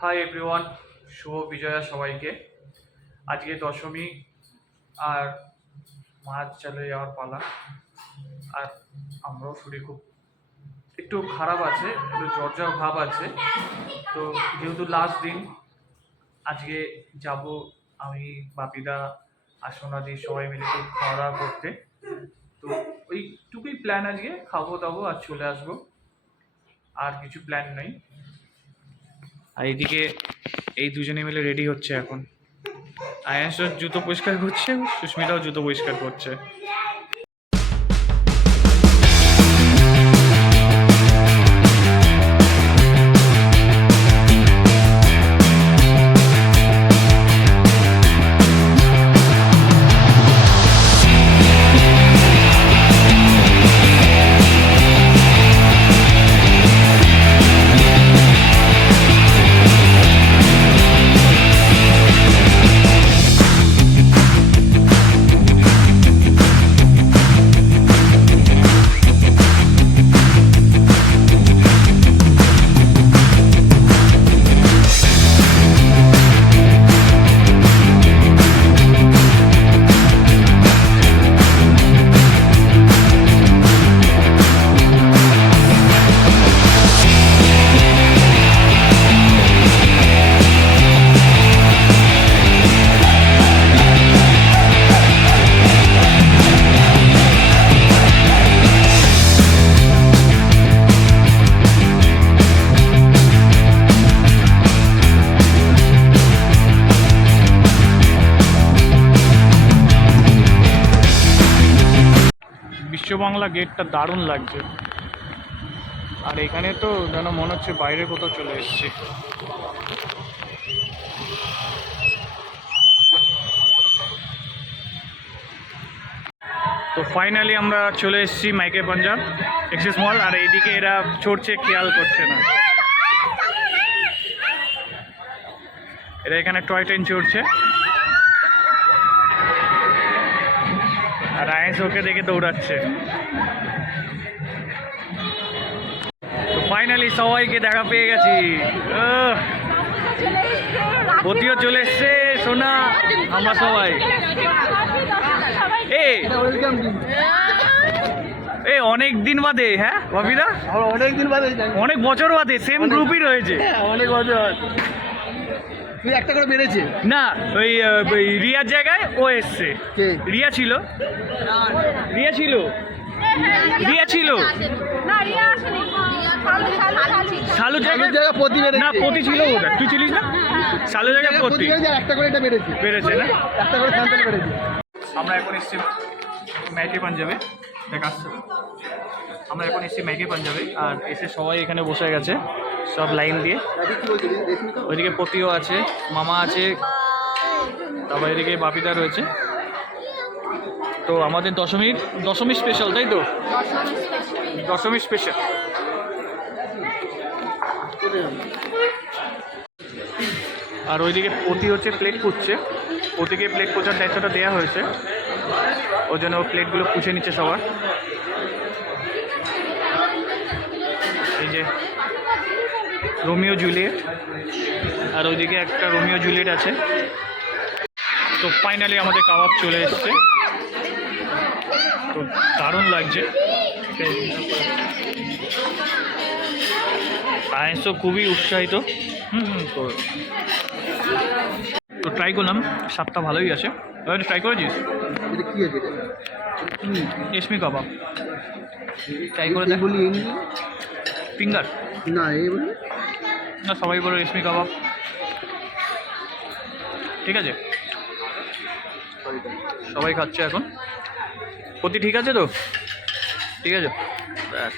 Hi everyone শুভ বিজয়া সবাইকে। আজকে দশমী আর মাছ চলে যাওয়ার পালা। আর আমরাও শরীর খুব একটু খারাপ আছে, একটু জ্বর ভাব আছে। তো যেহেতু লাস্ট দিন, আজকে যাব আমি, বাপিদা আর সোনাদি সবাই মিলে একটু খাওয়া দাওয়া করতে। তো ওইটুকুই প্ল্যান আজকে খাব দাবো আর চলে আসব। আর কিছু প্ল্যান নেই। আর এদিকে এই দুজনে মিলে রেডি হচ্ছে এখন। আয়াস জুতো পরিষ্কার করছে, সুস্মিতাও জুতো পরিষ্কার করছে। বিশ্ববাংলা গেটটা দারুণ লাগছে। আর এখানে তো যেন মনে হচ্ছে বাইরে কোথাও চলে এসছে। তো ফাইনালি আমরা চলে এসেছি মাইকে পাঞ্জাব এক্সিস মল, আর এইদিকে এরা চড়ছে, খেয়াল করছে না। এরা এখানে টয় ট্রেন চড়ছে। আর আয়েস ওকে দেখে দৌড়াচ্ছে। তো ফাইনালি সবাইকে দেখা পেয়ে গেছি। পতিও চলে এসছে সোনা আমরা সবাই। এ এ অনেক দিন বাদে হ্যাঁ ভাবিদা? আমরা অনেক দিন বাদে অনেক বছর বাদে সেম গ্রুপই রয়েছে। হ্যাঁ, অনেক বছর একটা করে বেড়েছে না ওই ওই রিয়ার জায়গায় ও এসছে। রিয়া ছিল। রিয়া ছিল। রিয়া ছিল। না রিয়া আসেনি। শালু শালু শালু শালু জায়গায় জায়গা প্রতি না পতি ছিল ওটা তুই ছিলিস না? শালু জায়গায় জায়গা প্রতি একটা করে এটা বেড়েছে বেড়েছে না? একটা করে বেড়েছে আমরা এখন এসেছি ম্যাকে পাঞ্জাবে। দেখ আসছে। আমরা এখন এসেছি ম্যাকে পাঞ্জাবে, আর এসে সবাই এখানে বসে গেছে, সব লাইন দিয়ে। ওইদিকে পতিও আছে, মামা আছে, তারপর এদিকে বাপিদা রয়েছে। তো আমাদের দশমীর দশমী স্পেশাল তাই তো? দশমী স্পেশাল আর ওইদিকে পতি হচ্ছে প্লেট পুচ্ছে পতিকে প্লেট পোচার দায়িত্বটা দেওয়া হয়েছে। ওই জন্য প্লেটগুলো পুছে নিচ্ছে সবার। Romeo Juliet. আর ওইদিকে একটা রোমিও জুলিয়েট আছে। তো ফাইনালি আমাদের কাবাব চলে এসছে। তো দারুণ লাগছে। আয়েসও খুবই উৎসাহিত। হুম হুম তো তো ট্রাই করলাম। স্বাদটা ভালোই আছে। এবার ট্রাই করেছিস? এটা রেশমি কাবাব। ট্রাই করে দেখ? ফিঙ্গার। না এই বলি। না, সবাই বলে রেশমি কাবাব। ঠিক আছে? সবাই খাচ্ছে এখন। প্রতি ঠিক আছে তো? ঠিক আছে? ব্যাস।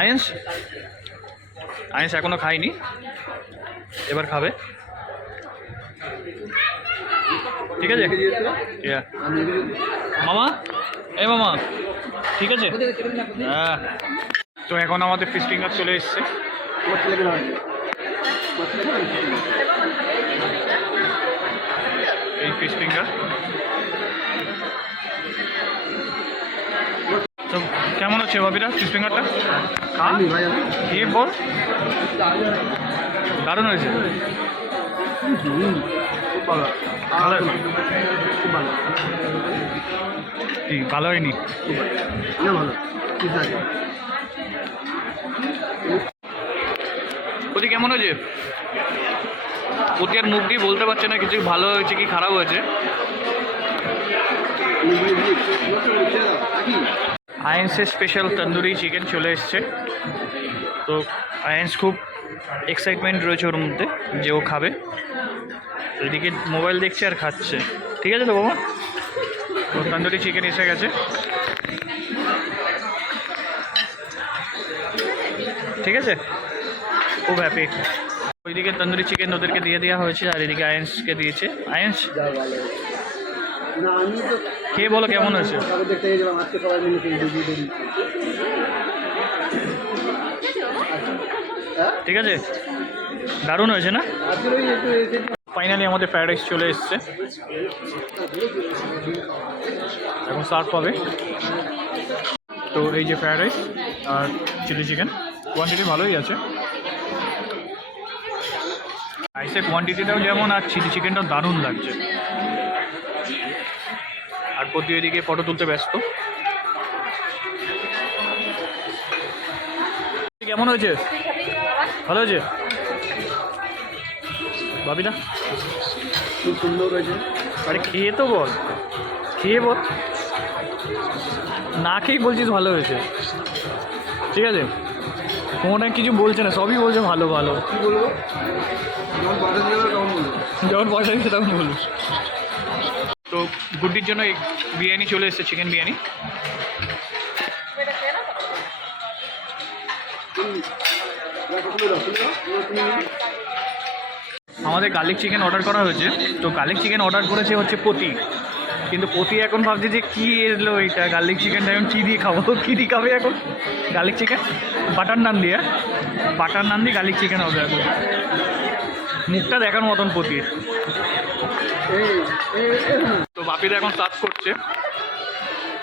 আয়েন্স আয়েন্স এখনও খাইনি এবার খাবে। ঠিক আছে? মামা? এ মামা, ঠিক আছে? হ্যাঁ। তো এখন আমাদের ফিশ চলে এসছে। এই ফিশ ফিঙ্গার তো কেমন আছে বাবিরা ফিশ ফিঙ্গারটা খেয়ে বল? দারুণ হয়েছে। ভালো। হয়নি। ভালো। প্রতি কেমন হয়েছে? প্রতি আর মুখ দিয়ে বলতে পারছে না কিছু ভালো হয়েছে কি খারাপ হয়েছে। আয়েন্সের স্পেশাল তন্দুরি চিকেন চলে এসছে। তো আয়েন্স খুব এক্সাইটমেন্ট রয়েছে ওর মধ্যে যে ও খাবে। এদিকে মোবাইল দেখছে আর খাচ্ছে। ঠিক আছে তো বাবা? তো তন্দুরি চিকেন এসে গেছে। ঠিক আছে? খুব হ্যাপি ওইদিকে তন্দুরি চিকেন ওদেরকে দিয়ে দেওয়া হয়েছে, আর এদিকে আয়েন্সকে দিয়েছে। আয়েন্স? খেয়ে বলো, কেমন হয়েছে? হ্যাঁ ঠিক আছে? দারুণ হয়েছে না? ফাইনালি আমাদের ফ্রাইড রাইস চলে এসছে। এখন সার্ভ হবে তো এই যে ফ্রাইড রাইস আর চিলি চিকেন কোয়ান্টিটি ভালোই আছে। রাইসের কোয়ান্টিটিটাও যেমন আর চিলি চিকেনটাও দারুণ লাগছে। আর প্রতি এদিকে ফটো তুলতে ব্যস্ত। কেমন হয়েছে? ভালো হয়েছে? ভাবিনা খুব সুন্দর হয়েছে। আরে খেয়ে তো বল। খেয়ে বল। না খেয়েই বলছিস ভালো হয়েছে। ঠিক আছে। কোনোটা কিছু বলছে না সবই বলছে ভালো ভালো। কী বলব? যখন বলব। পয়সা দিচ্ছে তখন বলুস তো গুড্ডির জন্য বিরিয়ানি চলে এসেছে চিকেন বিরিয়ানি। আমাদের গার্লিক চিকেন অর্ডার করা হয়েছে। তো গার্লিক চিকেন অর্ডার করেছে হচ্ছে পতি কিন্তু পতি এখন ভাবছে যে কী এলো এইটা? গার্লিক চিকেনটা এখন কী দিয়ে খাব? কী দিয়ে খাবে এখন? গার্লিক চিকেন বাটার নান দিয়ে বাটার নান দিয়ে গার্লিক চিকেন হবে এখন। মুখটা দেখানোর মতন হুম। তো বাপিদা এখন সার্ভ করছে।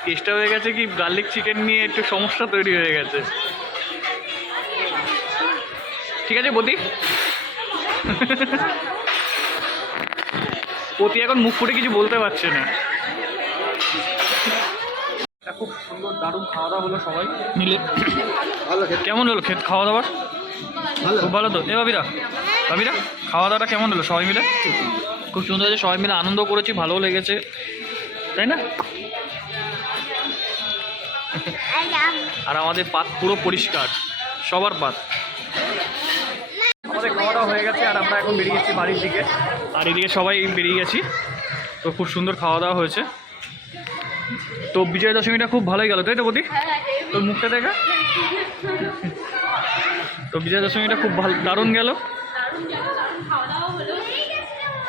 কেসটা হয়ে গেছে কি গার্লিক চিকেন নিয়ে একটু সমস্যা তৈরি হয়ে গেছে। ঠিক আছে বদি পতি এখন মুখ ফুটে কিছু বলতে পারছে না। খুব সুন্দর দারুণ খাওয়া দাওয়া হলো সবাই মিলে। ভালো কেমন হলো খেত খাওয়া দাওয়ার ভালো। খুব ভালো তো? এ বাবিরা বাবিরা খাওয়া দাওয়াটা কেমন হলো সবাই মিলে? খুব সুন্দর হয়েছে সবাই মিলে আনন্দ করেছি ভালোও লেগেছে। তাই না? আর আমাদের পাত পুরো পরিষ্কার সবার পাত। আমাদের খাওয়া দাওয়া হয়ে গেছে আর আমরা এখন বেরিয়ে গেছি বাড়ির দিকে। আর এদিকে সবাই বেরিয়ে গেছি তো খুব সুন্দর খাওয়া দাওয়া হয়েছে। তো বিজয় দশমীটা খুব ভালোই গেল, তাই তো বদি তোর মুখটা দেখা? তো বিজয় দশমীটা খুব ভালো, দারুণ গেল।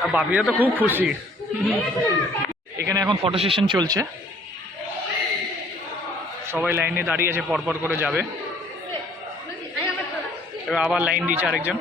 আর বাপিরা তো খুব খুশি। এখানে এখন ফটো সেশন চলছে। সবাই লাইনে দাঁড়িয়ে আছে, পরপর করে যাবে। এবার আবার লাইন দিয়েছে আরেকজন।